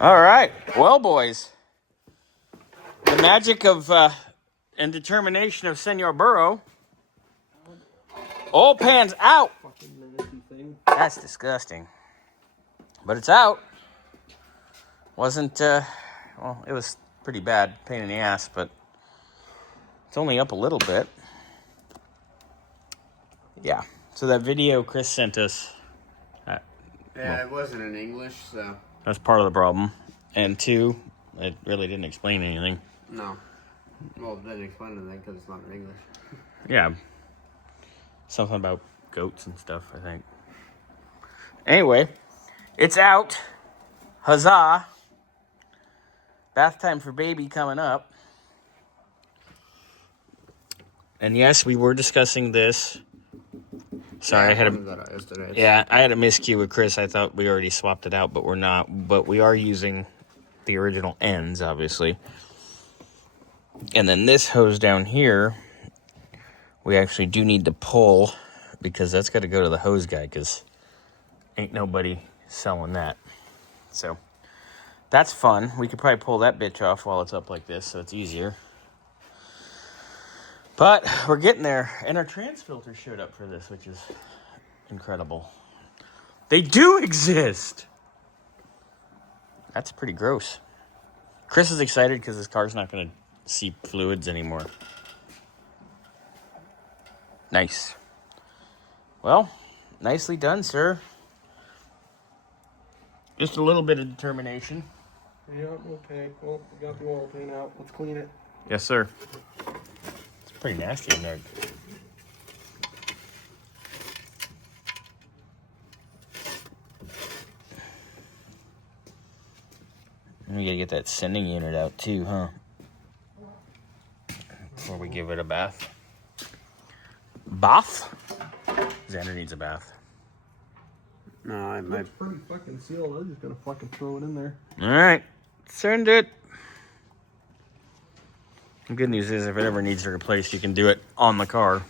All right. Well, boys, the magic of and determination of Senor Burrow. Oil pan's out. That's disgusting. But it's out. Wasn't, well, it was pretty bad. Pain in the ass, but it's only up a little bit. Yeah. So that video Chris sent us. Yeah, it wasn't in English, so. That's part of the problem. And two, it really didn't explain anything. No. Well, it didn't explain anything because it's not in English. Yeah. Something about goats and stuff, I think. Anyway, it's out. Huzzah. Bath time for baby coming up. And yes, we were discussing this. Sorry, I had a miscue with Chris. I thought we already swapped it out, but we're not. But we are using the original ends, obviously. And then this hose down here, we actually do need to pull because that's got to go to the hose guy because ain't nobody selling that. So that's fun. We could probably pull that bitch off while it's up like this, so it's easier. But we're getting there, and our trans filter showed up for this, which is incredible. They do exist! That's pretty gross. Chris is excited because his car's not going to see fluids anymore. Nice. Well, nicely done, sir. Just a little bit of determination. Yeah, okay. Well, we got the oil pan out. Let's clean it. Yes, sir. It's pretty nasty in there. We gotta get that sending unit out too, huh? Before we give it a bath. Bath? Xander needs a bath. No, I might. It's pretty fucking sealed. I'm just gonna fucking throw it in there. Alright. Send it. The good news is if it ever needs to replace, you can do it on the car.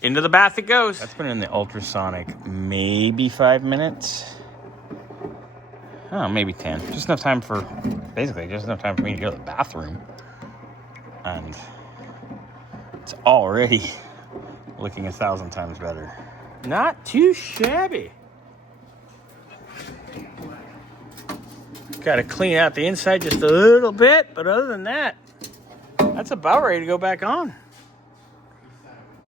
Into the bath it goes. That's been in the ultrasonic maybe 5 minutes. Oh, maybe 10. Just enough time for, basically, just enough time for me to go to the bathroom. And it's already looking 1,000 times better. Not too shabby. Got to clean out the inside just a little bit, but other than that, that's about ready to go back on.